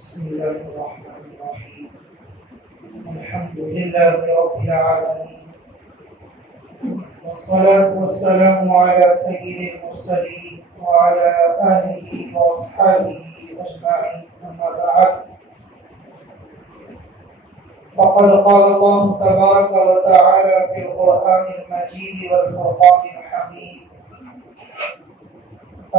بسم الله الرحمن الرحيم. الحمد لله رب العالمين، والصلاة والسلام على سيد المرسلين وعلى آله وأصحابه أجمعين، أما بعد. فقد قال الله تبارك وتعالى في القرآن المجيد والفرقان الحميد: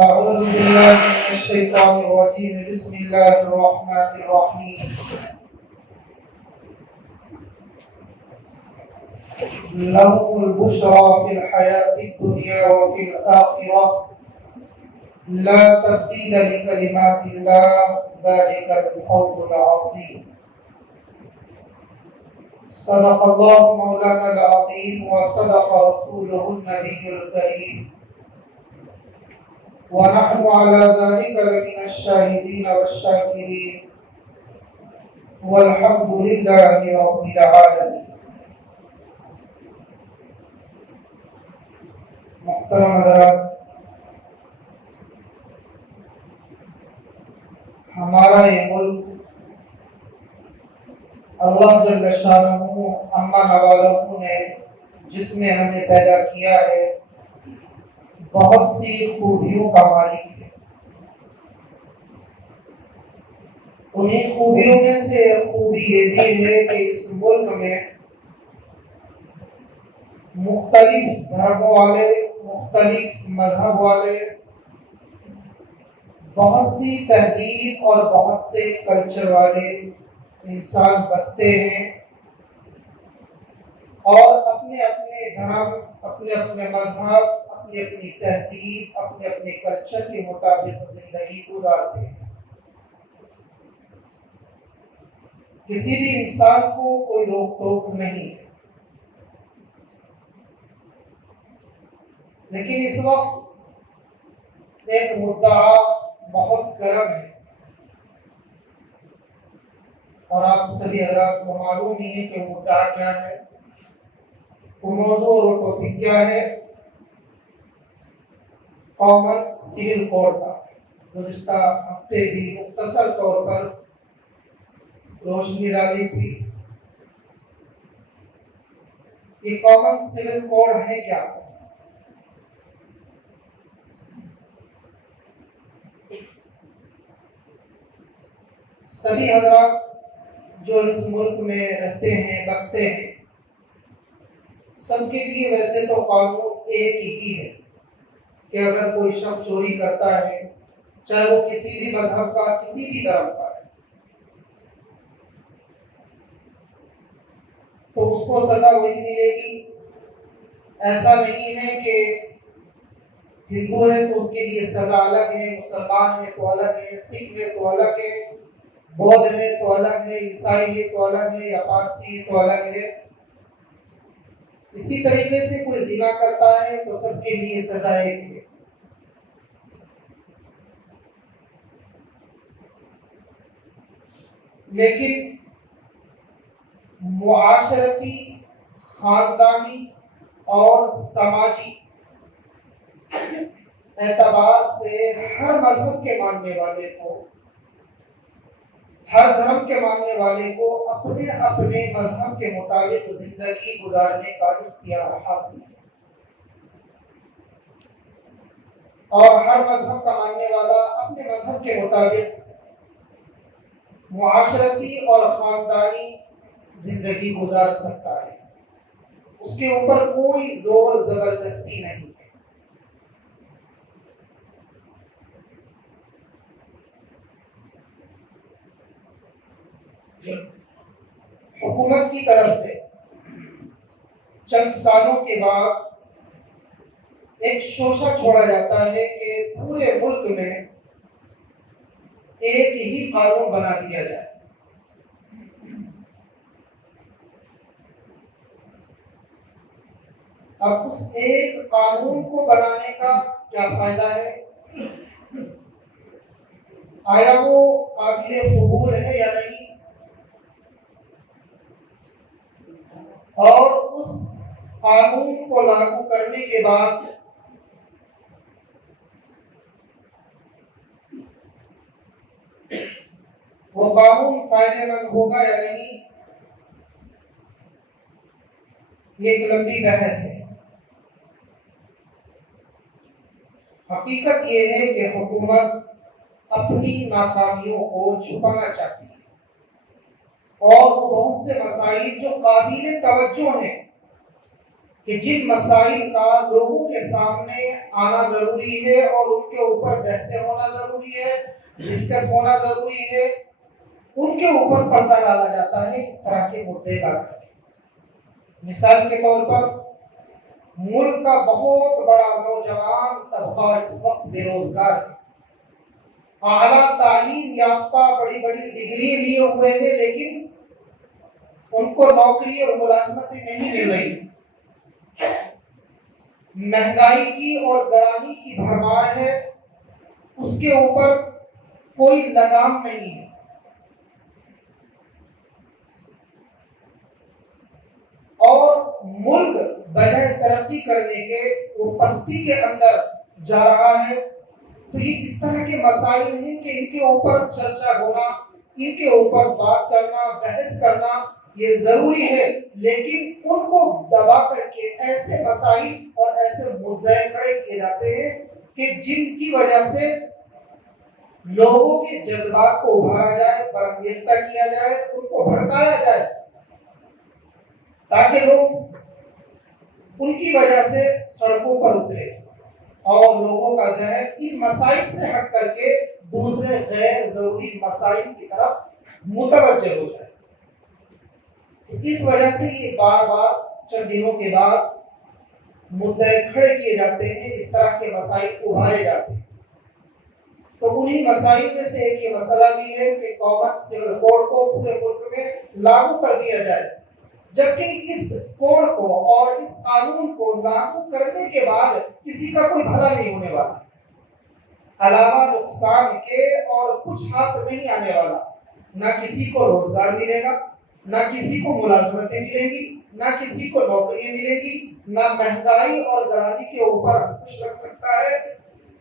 أعوذ بالله من الشيطان الرجيم، بسم الله الرحمن الرحيم. لهم البشرى في الحياة الدنيا وفي الآخرة لا تبديل لكلمات الله ذلك الفوز العظيم. صدق الله مولانا العظيم وصدق رسوله النبي الكريم، ونحن على ذلك لمن الشاهدين والشاكرين، والحمد لله رب العالمين. محترم حضرات، ہمارا یہ ملک اللہ جل شانہ اما نوالہ نے جس میں ہمیں پیدا کیا ہے بہت سی خوبیوں کا مالک ہے. انہیں خوبیوں میں سے خوبی یہ بھی ہے کہ اس ملک میں مختلف دھرموں والے، مختلف مذہب والے، بہت سی تہذیب اور بہت سے کلچر والے انسان بستے ہیں، اور اپنے اپنے دھرم، اپنے اپنے مذہب، اپنی اپنی تہذیب، اپنے اپنے کلچر کے مطابق زندگی گزارتے ہیں. کسی بھی انسان کو کوئی روک ٹوک نہیں ہے. لیکن اس وقت ایک مدعا بہت گرم ہے، اور آپ سبھی حضرات کو معلوم ہی ہے کہ مدعا کیا ہے. وہ موضوع اور ٹاپک کیا ہے؟ کامن سول کوڈ کا. گزشتہ ہفتے بھی مختصر طور پر روشنی ڈالی تھی. یہ کامن سول کوڈ ہے کیا؟ سبھی حضرات جو اس ملک میں رہتے ہیں، بستے ہیں، سب کے لیے ویسے تو قانون ایک ہی ہے کہ اگر کوئی شخص چوری کرتا ہے، چاہے وہ کسی بھی مذہب کا، کسی بھی دھرم کا ہے، تو اس کو سزا وہی ملے گی. ایسا نہیں ہے کہ ہندو ہے تو اس کے لیے سزا الگ ہے، مسلمان ہے تو الگ ہے، سکھ ہے تو الگ ہے، بودھ ہے تو الگ ہے، عیسائی ہے تو الگ ہے، یا پارسی ہے تو الگ ہے. اسی طریقے سے کوئی زنا کرتا ہے تو سب کے لیے سزا ایک ہے. لیکن معاشرتی، خاندانی اور سماجی اعتبار سے ہر مذہب کے ماننے والے کو، ہر دھرم کے ماننے والے کو اپنے اپنے مذہب کے مطابق زندگی گزارنے کا اختیار حاصل ہے. اور ہر مذہب کا ماننے والا اپنے مذہب کے مطابق معاشرتی اور خاندانی زندگی گزار سکتا ہے. اس کے اوپر کوئی زور زبردستی نہیں ہے. حکومت کی طرف سے چند سالوں کے بعد ایک شوشہ چھوڑا جاتا ہے کہ پورے ملک میں ایک ہی قانون بنا دیا جائے. اب اس ایک قانون کو بنانے کا کیا فائدہ ہے؟ آیا وہ قابل قبول ہے یا نہیں؟ اور اس قانون کو لاگو کرنے کے بعد وہ قانون فائدہ مند ہوگا یا نہیں، یہ ایک لمبی بحث ہے۔ حقیقت یہ ہے کہ حکومت اپنی ناکامیوں کو چھپانا چاہتی ہے، اور وہ بہت سے مسائل جو قابل توجہ ہیں، کہ جن مسائل کا لوگوں کے سامنے آنا ضروری ہے اور ان کے اوپر بحث ہونا ضروری ہے، ڈسکس ہونا ضروری ہے، ان کے اوپر پردہ ڈالا جاتا ہے اس طرح کے مدعے لا کر کے۔ مثال کے طور پر ملک کا بہت بڑا نوجوان طبقہ اس وقت بے روزگار ہے، اعلیٰ تعلیم یافتہ بڑی بڑی ڈگری لیے ہوئے ہیں، لیکن ان کو نوکری اور ملازمتیں نہیں مل رہی۔ مہنگائی کی اور گرانی کی بھرمار ہے، اس کے اوپر کوئی لگام نہیں ہے۔ اور ملک بجائے ترقی کرنے کے وہ پستی کے اندر جا رہا ہے۔ تو یہ اس طرح کے مسائل ہیں کہ ان کے اوپر چرچا ہونا، ان کے اوپر بات کرنا، بحث کرنا یہ ضروری ہے، لیکن ان کو دبا کر کے ایسے مسائل اور ایسے مدعے کھڑے کیے جاتے ہیں کہ جن کی وجہ سے لوگوں کے جذبات کو ابھارا جائے، برانگیختہ کیا جائے، ان کو بھڑکایا جائے، تاکہ لوگ ان کی وجہ سے سڑکوں پر اترے اور لوگوں کا ذہن ان مسائل سے ہٹ کر کے دوسرے غیر ضروری مسائل کی طرف متوجہ ہو جائے۔ اس وجہ سے یہ بار بار چند دنوں کے بعد مدعے کھڑے کیے جاتے ہیں، اس طرح کے مسائل ابھارے جاتے ہیں۔ تو انہی مسائل میں سے ایک یہ مسئلہ بھی ہے کہ کامن سول کوڈ کو پورے ملک میں لاگو کر دیا جائے، جبکہ اس کوڈ کو اور اس قانون کو لاگو کرنے کے بعد کسی کا کوئی بھلا نہیں ہونے والا، علاوہ نقصان کے اور کچھ ہاتھ نہیں آنے والا۔ نہ کسی کو روزگار ملے گا، نہ کسی کو ملازمتیں ملے گی، نہ کسی کو نوکریاں ملے گی، نہ مہنگائی اور گرانی کے اوپر کچھ لگ سکتا ہے،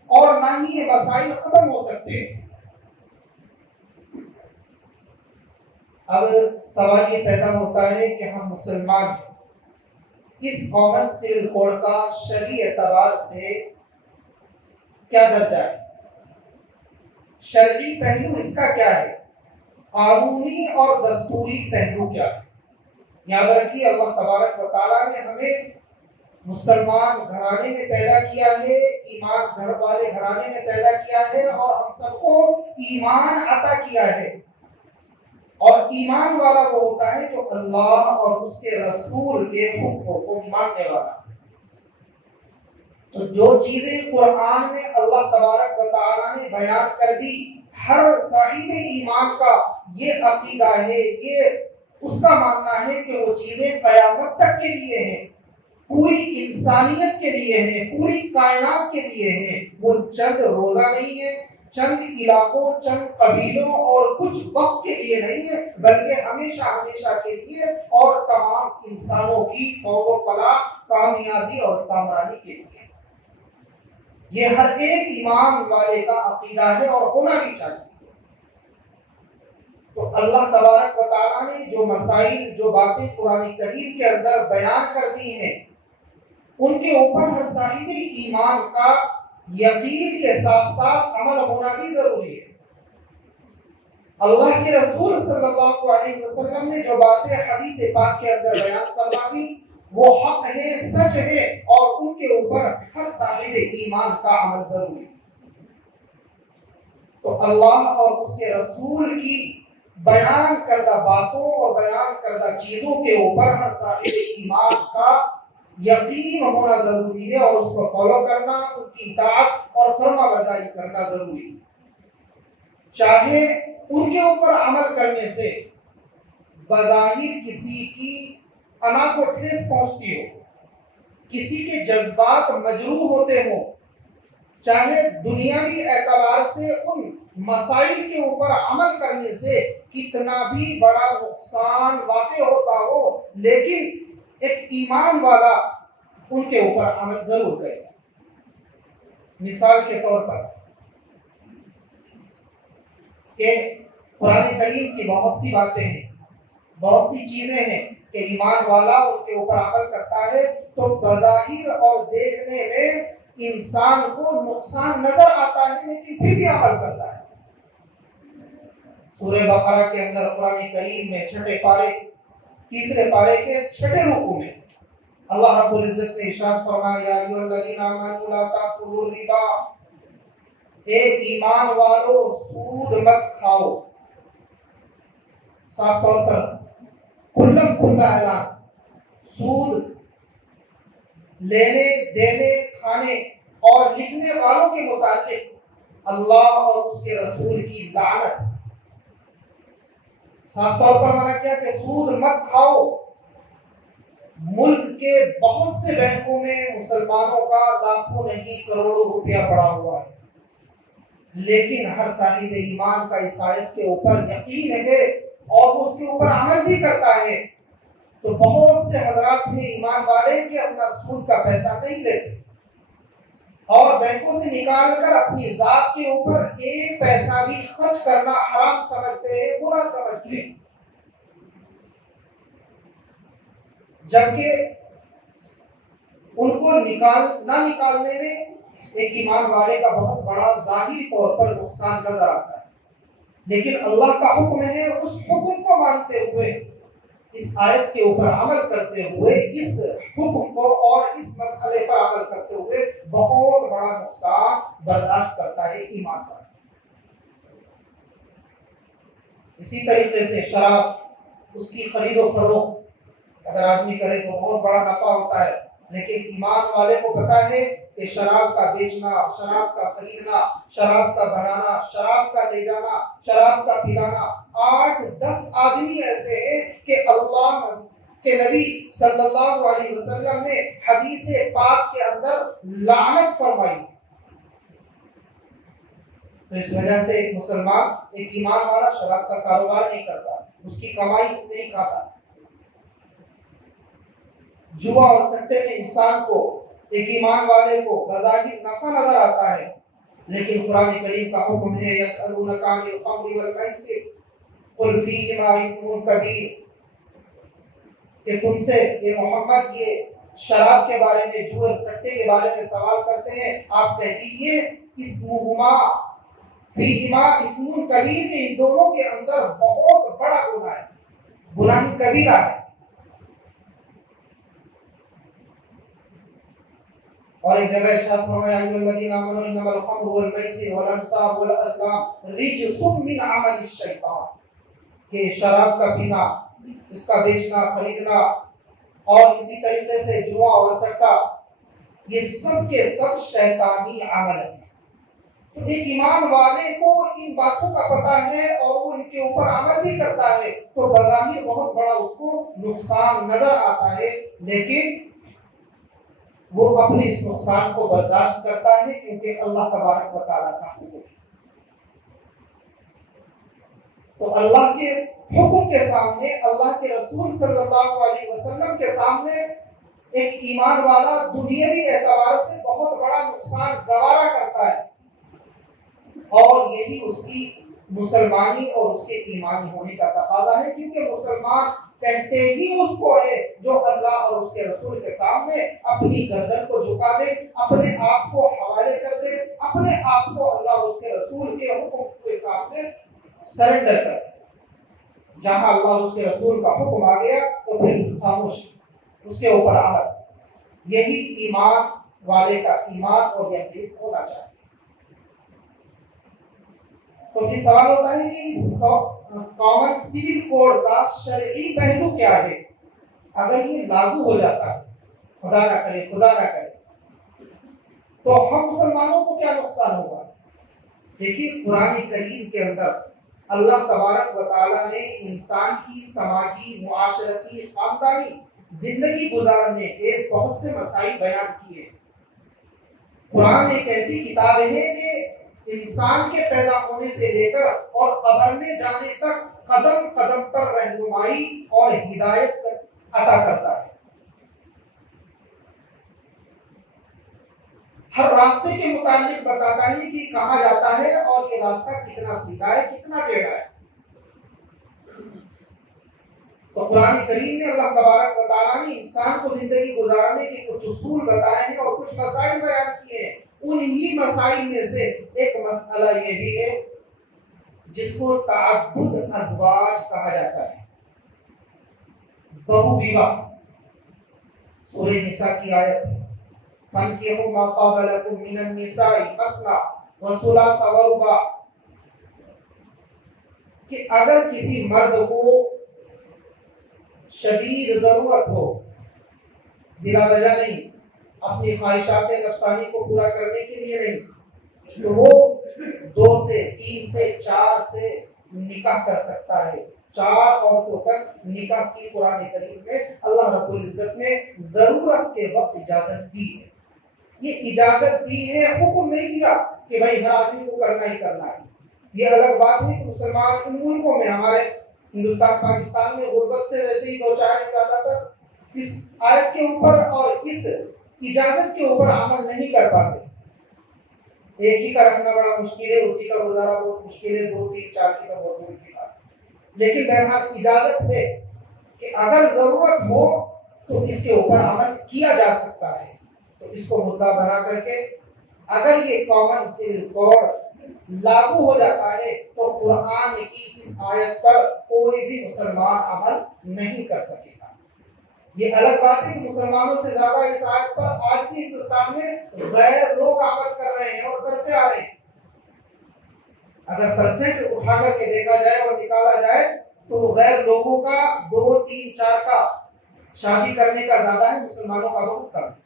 اور نہ ہی یہ مسائل ختم ہو سکتے۔ اب سوال یہ پیدا ہوتا ہے کہ ہم مسلمان ہیں، اس کامن سول کوڈ کا شرعی اعتبار سے کیا درجہ ہے؟ شرعی پہلو اس کا کیا ہے؟ قانونی اور دستوری پہلو کیا ہے؟ یاد رکھیے، اللہ تبارک و تعالیٰ نے ہمیں مسلمان گھرانے میں پیدا کیا ہے، ایمان گھر والے گھرانے میں پیدا کیا ہے، اور ہم سب کو ایمان عطا کیا ہے۔ اور ایمان والا وہ ہوتا ہے جو اللہ اور اس کے رسول کے حکموں کو ماننے والا۔ تو جو چیزیں قرآن میں اللہ تبارک و تعالیٰ نے بیان کر دی، ہر صاحب ایمان کا یہ عقیدہ ہے، یہ اس کا ماننا ہے کہ وہ چیزیں قیامت تک کے لیے ہیں، پوری انسانیت کے لیے ہیں، پوری کائنات کے لیے ہیں۔ وہ چند روزہ نہیں ہے، چند علاقوں، چند قبیلوں اور کچھ وقت کے لیے نہیں ہے، بلکہ ہمیشہ ہمیشہ کے لیے اور تمام انسانوں کی فوز و فلاح، کامیابی اور کامرانی کے لیے۔ یہ ہر ایک ایمان والے کا عقیدہ ہے اور ہونا بھی چاہیے۔ تو اللہ تبارک و تعالیٰ نے جو مسائل، جو باتیں قرآن کریم کے اندر بیان کر دی ہیں، ان کے اوپر ہر صاحب ایمان کا یقین کے ساتھ ساتھ عمل ہونا بھی ضروری ہے۔ اللہ کے رسول صلی اللہ علیہ وسلم نے جو باتیں حدیث پاک کے اندر بیان فرما دی، وہ حق ہے، سچ ہے، اور ان کے اوپر ہر صاحب ایمان کا عمل ضروری ہے۔ تو اللہ اور اس کے رسول کی بیان کردہ باتوں اور بیان کردہ چیزوں کے اوپر ہر صاحب ایمان کا یقین ہونا ضروری ہے، اور اس کو فالو کرنا، ان کی اطاعت اور فرما برداری کرنا ضروری ہے۔ چاہے ان کے اوپر عمل کرنے سے بظاہر کسی کی انا کو ٹھیس پہنچتی ہو، کسی کے جذبات مجروح ہوتے ہوں، چاہے دنیاوی اعتبار سے ان مسائل کے اوپر عمل کرنے سے کتنا بھی بڑا نقصان واقع ہوتا ہو، لیکن ایک ایمان والا ان کے اوپر عمل ضرور کرے گا۔ مثال کے طور پر کہ قرآن کریم کی بہت سی باتیں ہیں، بہت سی چیزیں ہیں کہ ایمان والا ان کے اوپر عمل کرتا ہے تو بظاہر اور دیکھنے میں انسان کو نقصان نظر آتا ہے، لیکن پھر بھی عمل کرتا ہے۔ سورہ بقرہ کے اندر قرآن کریم میں چھٹے پارے، تیسرے پارے کے چھٹے رکوع میں اللہ رب العزت نے ارشاد فرمایا یا ایھا الذین آمنوا لا تأکلوا الربا، اے ایمان والو سود مت کھاؤ۔ صاف طور پر کھلم کھلا اعلان، سود لینے دینے کھانے اور لکھنے والوں کے متعلق اللہ اور اس کے رسول کی لعنت۔ صاف طور پر منع کیا کہ سود مت کھاؤ۔ ملک کے بہت سے بینکوں میں مسلمانوں کا لاکھوں نہیں کروڑوں روپیہ پڑا ہوا ہے، لیکن ہر صاحب ایمان کا اس آیت کے اوپر یقین ہے اور اس کے اوپر عمل بھی کرتا ہے تو بہت سے حضرات ہیں ایمان والے کہ اپنا سود کا پیسہ نہیں لیتے اور بینکوں سے نکال کر اپنی ذات کے اوپر ایک پیسہ بھی خرچ کرنا حرام سمجھتے ہیں، گناہ سمجھتے ہیں، جبکہ ان کو نہ نکالنے میں ایک ایمان والے کا بہت بڑا ظاہری طور پر نقصان نظر آتا ہے، لیکن اللہ کا حکم ہے، اس حکم کو مانتے ہوئے، اس آیت کے اوپر عمل کرتے ہوئے، اس حکم کو اور اس مسئلے پر عمل کرتے ہوئے بہت بڑا نقصان برداشت کرتا ہے ایمان والے۔ اسی طریقے سے شراب، اس کی خرید و فروخت اگر آدمی کرے تو بہت بڑا نفع ہوتا ہے، لیکن ایمان والے کو پتا ہے کہ شراب کا بیچنا، شراب کا خریدنا، شراب کا بنانا، شراب کا لے جانا، شراب کا پلانا، 8-10 آدمی ایسے ہیں کہ اللہ کے نبی صلی اللہ علیہ وسلم نے حدیث پاک کے اندر لعنت فرمائی۔ تو اس وجہ سے ایک مسلمان، ایک ایمان والا شراب کا کاروبار نہیں کرتا، اس کی کمائی نہیں کھاتا۔ جوا اور سٹے میں انسان کو، ایک ایمان والے کو بظاہر نفع نظر آتا ہے، لیکن قرآن کریم کا حکم ہے یسألونک عن الخمر والمیسر قل فیہما اثم کبیر، کہ تم سے یہ محمد یہ شراب کے بارے میں، جوا سٹے کے بارے میں سوال کرتے ہیں، آپ کہہ دیجئے اسمہما فیہما اسم کبیر، کہ ان دونوں کے اندر بہت بڑا گناہ ہے، گناہ کبیرہ ہے۔ اور ایک جگہ ارشاد فرمایا ایھا الذین آمنوا انما الخمر والمیسر والانصاب والازلام رجس من عمل الشیطان، کہ شراب کا پینا، اس کا بیچنا خریدنا اور اسی طریقے سے جوا اور سٹا، یہ سب کے سب شیطانی عمل ہیں۔ تو ایک ایمان والے کو ان باتوں کا پتہ ہے اور وہ ان کے اوپر عمل بھی کرتا ہے تو بظاہر بہت بڑا اس کو نقصان نظر آتا ہے، لیکن وہ اپنے اس نقصان کو برداشت کرتا ہے کیونکہ اللہ تبارک و تعالیٰ کا حکم ہے۔ تو اللہ کے حکم کے سامنے، اللہ کے رسول صلی اللہ علیہ وسلم کے سامنے ایک ایمان والا دنیاوی اعتبار سے بہت بڑا نقصان گوارا کرتا ہے، اور یہی اس کی مسلمانی اور اس کے ایمانی ہونے کا تقاضا ہے، کیونکہ مسلمان کہتے ہی اس کو ہے جو اللہ اور اس کے رسول کے سامنے اپنی گردن کو جھکا دے، اپنے آپ کو حوالے کر دے، اپنے آپ کو اللہ اور اس کے رسول کے حکم کے سامنے سرنڈر کر دے۔ جہاں اللہ اور اس کے رسول کا حکم آ گیا تو پھر خاموش، اس کے اوپر عمل، یہی ایمان والے کا ایمان اور یقین ہونا چاہیے۔ تو یہ سوال ہوتا ہے کہ اس کامن سول کوڈ کا شرعی پہلو کیا ہے؟ اگر یہ لاگو ہو جاتا ہے، خدا نہ کرے خدا نہ کرے، تو ہم مسلمانوں کو کیا نقصان ہوگا؟ دیکھیے قرآن کریم کے اندر اللہ تبارک و تعالیٰ نے انسان کی سماجی، معاشرتی، خاندانی زندگی گزارنے کے بہت سے مسائل بیان کیے۔ قرآن ایک ایسی کتاب ہے کہ انسان کے پیدا ہونے سے لے کر اور قبر میں جانے تک قدم قدم پر رہنمائی اور ہدایت عطا کرتا ہے۔ ہر راستے کے متعلق بتاتا ہے کہ کہاں جاتا ہے اور یہ راستہ کتنا سیدھا ہے، کتنا ٹیڑھا ہے۔ تو قرآن کریم میں اللہ تبارک و تعالیٰ نے انسان کو زندگی گزارنے کے کچھ اصول بتائے ہیں اور کچھ مسائل بیان کیے ہیں. انہی مسائل میں سے ایک مسئلہ یہ بھی ہے جس کو تعدد ازواج کہا جاتا ہے، بہو بیوہ. سورہ نساء کی آیت ہے فَانْكِحُوا مَا طَابَ لَكُم مِّنَ النِّسَاءِ مَثْنَىٰ وَثُلَاثَ وَرُبَاعَ، کہ اگر کسی مرد کو شدید ضرورت ہو، بلا وجہ نہیں، اپنی خواہشات نفسانی کو پورا کرنے کے لیے نہیں، تو وہ 2 سے 3 سے 4 سے نکاح کر سکتا ہے. 4 عورتوں تک نکاح کی قرآن کریم میں اللہ رب العزت نے ضرورت کے وقت اجازت دی ہے. یہ اجازت دی ہے، حکم نہیں دیا کہ بھائی ہر آدمی کو کرنا ہی کرنا ہے. یہ الگ بات ہے کہ مسلمان ان ملکوں میں، ہمارے ہندوستان پاکستان میں غربت سے ویسے ہی دو چار زیادہ تر اس آیت کے اوپر اور اس اجازت کے اوپر عمل نہیں کر پاتے. ایک ہی کا رکھنا بڑا مشکل ہے، اسی کا گزارا بہت مشکل ہے، 2 3 4 کی تو بہت دور کی بات. لیکن بہرحال اجازت ہے کہ اگر ضرورت ہو تو اس کے اوپر عمل کیا جا سکتا ہے. تو اس کو مدعا بنا کر کے اگر یہ کامن سول کوڈ لاگو ہو جاتا ہے تو قرآن کی اس آیت پر کوئی بھی مسلمان عمل نہیں کر سکے گا. یہ الگ بات ہے کہ مسلمانوں سے زیادہ اس آیت پر آج بھی ہندوستان میں غیر لوگ عمل کر رہے ہیں اور کرتے آ رہے ہیں. اگر پرسنٹ اٹھا کر کے دیکھا جائے اور نکالا جائے تو وہ غیر لوگوں کا 2 3 4 کا شادی کرنے کا زیادہ ہے، مسلمانوں کا بہت کم ہے.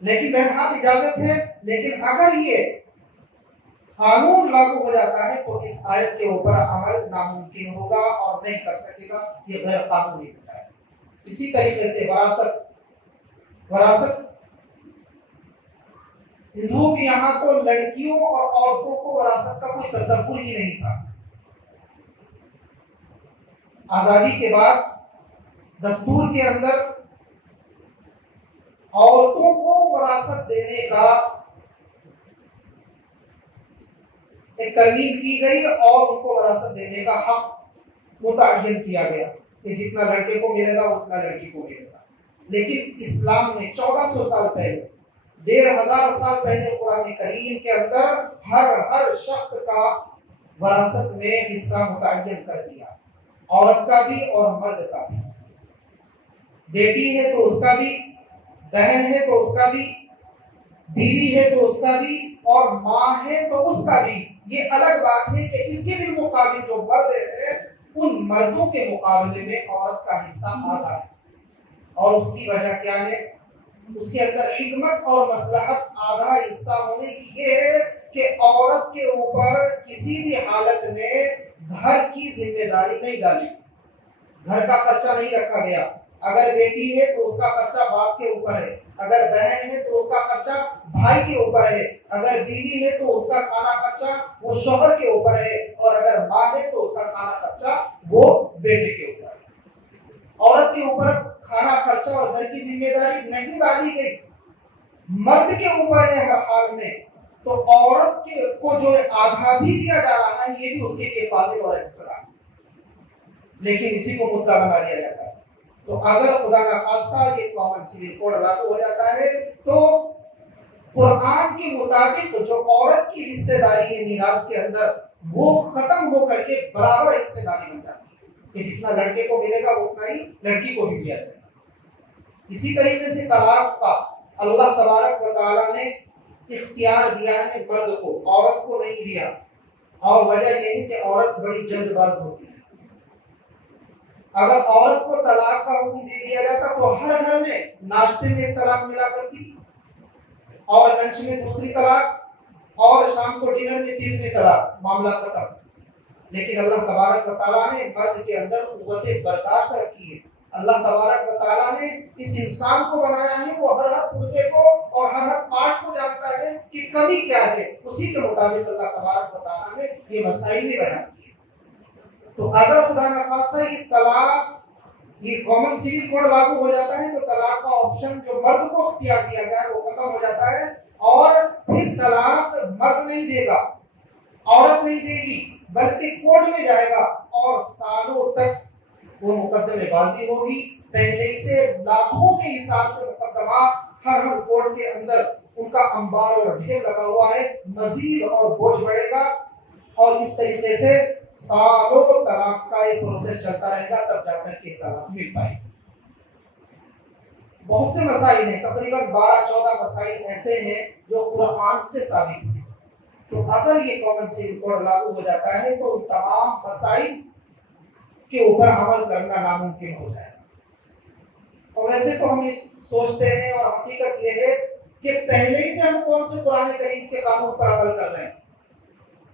لیکن بہرحال اجازت ہے. لیکن اگر یہ قانون لاگو ہو جاتا ہے تو اس آیت کے اوپر عمل ناممکن ہوگا اور نہیں کر سکے گا، یہ غیر قانونی ہوتا ہے. اسی طریقے سے وراثت ہندوؤں کے یہاں تو لڑکیوں اور عورتوں کو وراثت کا کوئی تصور ہی نہیں تھا. آزادی کے بعد دستور کے اندر عورتوں کو وراثت دینے کا ایک ترغیب کی گئی اور ان کو وراثت دینے کا حق متعین کیا گیا کہ جتنا لڑکے کو ملے گا اتنا لڑکی کو ملے گا. لیکن اسلام نے 1400 سال پہلے، 1500 سال پہلے قرآن کریم کے اندر ہر شخص کا وراثت میں حصہ متعین کر دیا، عورت کا بھی اور مرد کا بھی. بیٹی ہے تو اس کا بھی، بہن ہے تو اس کا بھی، بیوی ہے تو اس کا بھی، اور ماں ہے تو اس کا بھی. یہ الگ بات ہے کہ اس کے بھی مقابل جو مرد ہیں ان مردوں کے مقابلے میں عورت کا حصہ آدھا ہے. اور اس کی وجہ کیا ہے؟ اس کے اندر حکمت اور مصلحت آدھا حصہ ہونے کی یہ ہے کہ عورت کے اوپر کسی بھی حالت میں گھر کی ذمہ داری نہیں ڈالی، گھر کا خرچہ نہیں رکھا گیا. اگر بیٹی ہے تو اس کا خرچہ باپ کے اوپر ہے، اگر بہن ہے تو اس کا خرچہ بھائی کے اوپر ہے، اگر بیوی ہے تو اس کا کھانا خرچہ وہ شوہر کے اوپر ہے، اور اگر ماں ہے تو اس کا کھانا خرچہ وہ بیٹے کے اوپر ہے. عورت کے اوپر کھانا خرچہ اور گھر کی ذمہ داری نہیں ڈالی گئی، مرد کے اوپر ہے ہر حال میں. تو عورت کو جو آدھا بھی دیا جا رہا ہے یہ بھی اس کے لیے فاضل اور ایکسٹرا ہے، لیکن اسی کو مدعا بنا دیا جاتا ہے. تو اگر خدا نہ خواستہ یہ کامن سول کوڈ لاگو ہو جاتا ہے تو قرآن کے مطابق جو عورت کی حصہ داری ہے میراث کے اندر وہ ختم ہو کر کے برابر حصہ داری بن جاتی ہے کہ جتنا لڑکے کو ملے گا اتنا ہی لڑکی کو بھی دیا جائے گا. اسی طریقے سے طلاق کا اللہ تبارک و تعالیٰ نے اختیار دیا ہے مرد کو، عورت کو نہیں دیا. اور وجہ یہ ہے کہ عورت بڑی جلد باز ہوتی ہے. اگر عورت کو طلاق کا حکم دے دیا جاتا تو ہر گھر میں ناشتے میں ایک طلاق ملا کرتی، اور لنچ میں دوسری طلاق، اور شام کو ڈنر میں تیسری طلاق، معاملہ ختم. لیکن اللہ تبارک و تعالیٰ نے مرد کے اندر قوت برداشت رکھی ہے. اللہ تبارک و تعالیٰ نے اس انسان کو بنایا ہے، وہ ہر پرزے کو اور ہر پارٹ کو جانتا ہے کہ کمی کیا ہے، اسی کے مطابق اللہ تبارک و تعالیٰ نے یہ مسائل بھی بیان کیے. تو اگر خدا نہ خواستہ یہ طلاق، یہ کامن سول کوڈ لاگو ہو جاتا ہے تو طلاق کا آپشن جو مرد کو اختیار دیا گیا ہے وہ ختم ہو جاتا ہے، اور پھر طلاق مرد نہیں دے گا، عورت نہیں دے گی، بلکہ کورٹ میں جائے گا اور سالوں تک وہ مقدمے بازی ہوگی. پہلے ہی سے لاکھوں کے حساب سے مقدمات ہر کورٹ کے اندر ان کا انبار اور ڈھیر لگا ہوا ہے. مزید اور بوجھ بڑھے گا اور اس طریقے سے سالوں طلاق کا یہ پروسیس چلتا رہے گا, تب جا کر کے طلاق مل پائے گی. بہت سے مسائل ہیں, تقریباً 12-14 مسائل ایسے ہیں جو قرآن سے ثابت ہیں. تو اگر یہ کامن سول کوڈ لاگو ہو جاتا ہے تو ان تمام مسائل کے اوپر عمل کرنا ناممکن ہو جائے گا. اور ویسے تو ہم سوچتے ہیں اور حقیقت یہ ہے کہ پہلے ہی سے ہم کون سے قرآن کریم کے قانون پر عمل کر رہے ہیں.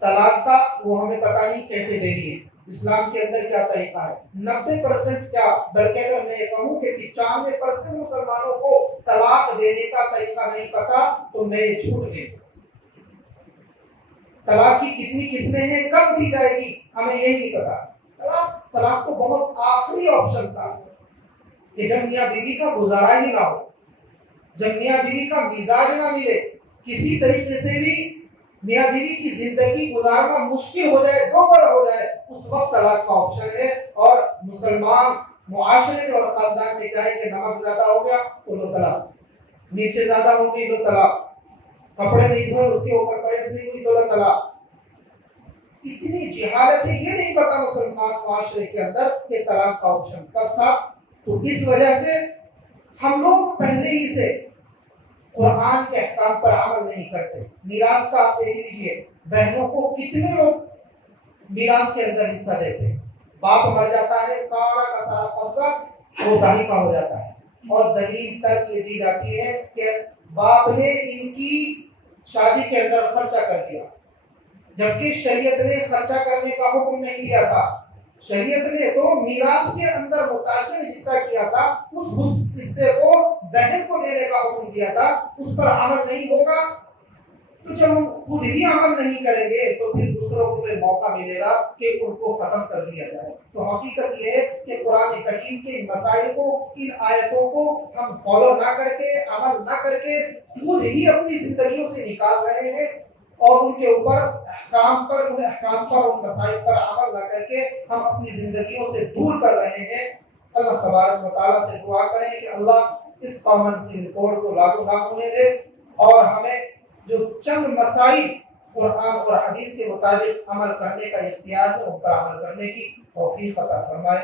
طلاق کا وہ ہمیں پتہ نہیں کیسے دینی ہے, اسلام کے اندر کیا طریقہ ہے. 90% کیا بلکہ اگر میں یہ کہوں کہ 95% مسلمانوں کو طلاق دینے کا طریقہ نہیں پتا تو میں یہ جھوٹ نہیں. طلاق کی کتنی قسمیں ہیں, کب دی جائے گی, ہمیں یہ نہیں پتا. طلاق تو بہت آخری آپشن تھا کہ جب میاں بیوی کا گزارا ہی نہ ہو, جب میاں بیوی کا مزاج نہ ملے, کسی طریقے سے بھی میاں بیوی کی زندگی گزارنا مشکل ہو جائے, دوبر ہو جائے, اس وقت طلاق کا آپشن ہے. اور مسلمان معاشرے میں اور خاندان میں کیا ہے کہ نمک زیادہ ہو گیا تو لو طلاق, نیچے زیادہ ہو گئی لو طلاق, کپڑے نہیں دھوئے اس کے اوپر پریس نہیں ہوئی تو لو طلاق. اتنی جہالت ہے, یہ نہیں پتا مسلمان معاشرے کے اندر کہ طلاق کا آپشن کب تھا. تو اس وجہ سے ہم لوگ پہلے ہی سے قرآن کے احکام پر عمل نہیں کرتے. میراث کا آپ دیکھ لیجئے, بہنوں کو کتنے لوگ میراث کے اندر حصہ دیتے ہیں. باپ مر جاتا ہے, سارا کا سارا قبضہ وہ بھائی کا ہو جاتا ہے, اور دلیل ترک یہ دی جاتی ہے کہ باپ نے ان کی شادی کے اندر خرچہ کر دیا, جبکہ شریعت نے خرچہ کرنے کا حکم نہیں دیا تھا. شریعت نے تو میراث کے اندر متعین حصہ کیا تھا, اس حصے کو بہن کو دینے کا حکم دیا تھا. اس پر عمل نہیں ہوگا تو جب ہم خود ہی عمل نہیں کریں گے تو پھر دوسروں کو بھی موقع ملے گا کہ ان کو ختم کر دیا جائے. تو حقیقت یہ ہے کہ قرآن کریم کے ان مسائل کو, ان آیتوں کو ہم فالو نہ کر کے, عمل نہ کر کے خود ہی اپنی زندگیوں سے نکال رہے ہیں, اور ان کے اوپر احکام پر, ان مسائل پر عمل نہ کر کے ہم اپنی زندگیوں سے دور کر رہے ہیں. اللہ تبارک و تعالیٰ سے دعا کریں کہ اللہ اس کامن سول کوڈ کو لاگو نہ ہونے دے, اور ہمیں جو چند مسائل قرآن اور حدیث کے مطابق عمل کرنے کا اختیار ہے ان پر عمل کرنے کی توفیق عطا فرمائے.